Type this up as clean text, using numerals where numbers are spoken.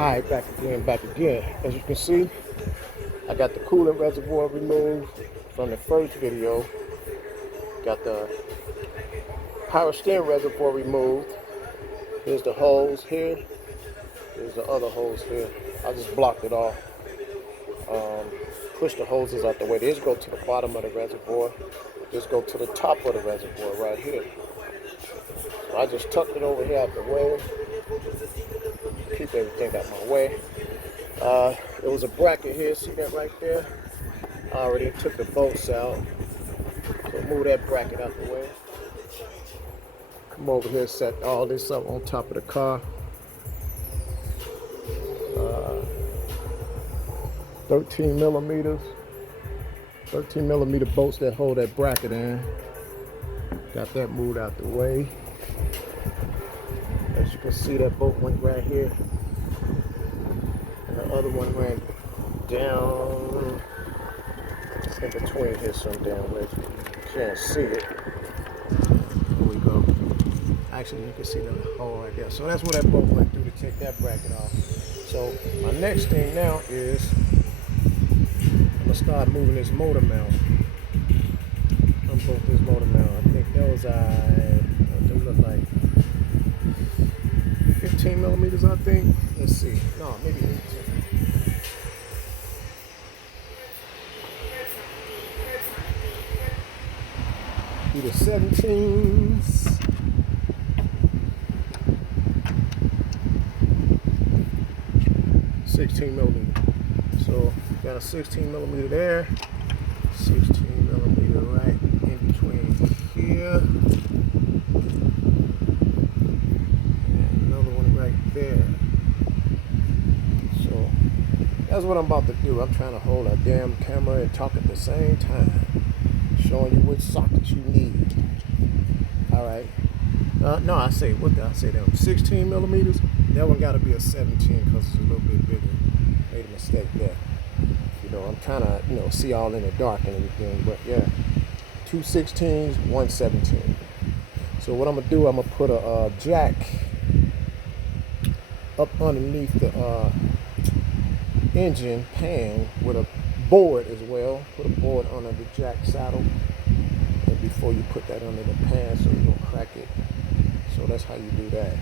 Alright, back again. As you can see, I got the coolant reservoir removed from the first video. Got the power steering reservoir removed. Here's the hose here. Here's the other hose here. I just blocked it off. Push the hoses out the way. These go to the bottom of the reservoir. This go to the top of the reservoir right here. So I just tucked it over here out the way. Keep everything out my way. There was a bracket here, see that right there? I already took the bolts out. So move that bracket out the way. Come over here, set all this up on top of the car. 13 millimeter bolts that hold that bracket in. Got that moved out the way. As you can see, that bolt went right here. And the other one went down in between here some down there. You can't see it. Here we go. Actually, you can see the hole right there. So that's where that bolt went through to take that bracket off. So my next thing now is I'm gonna start moving this motor mount. Unbolt this motor mount. I think those they look like 15 millimeters, I think. Let's see. No, maybe 18. Either 17s. 16 millimeter. So got a 16 millimeter there. 16 millimeter right in between here. And another one right there. So that's what I'm about to do. I'm trying to hold a damn camera and talk at the same time. Showing you which sockets you need. Alright. No, I say, what did I say there? 16 millimeters? That one got to be a 17 because it's a little bit bigger. Made a mistake there. You know, I'm trying to, see all in the dark and everything. But yeah, 2 16s, 1 17. So what I'm going to do, I'm going to put a jack up underneath the engine pan with a board as well. Put a board under the jack saddle. And before you put that under the pan so you don't crack it. So that's how you do that.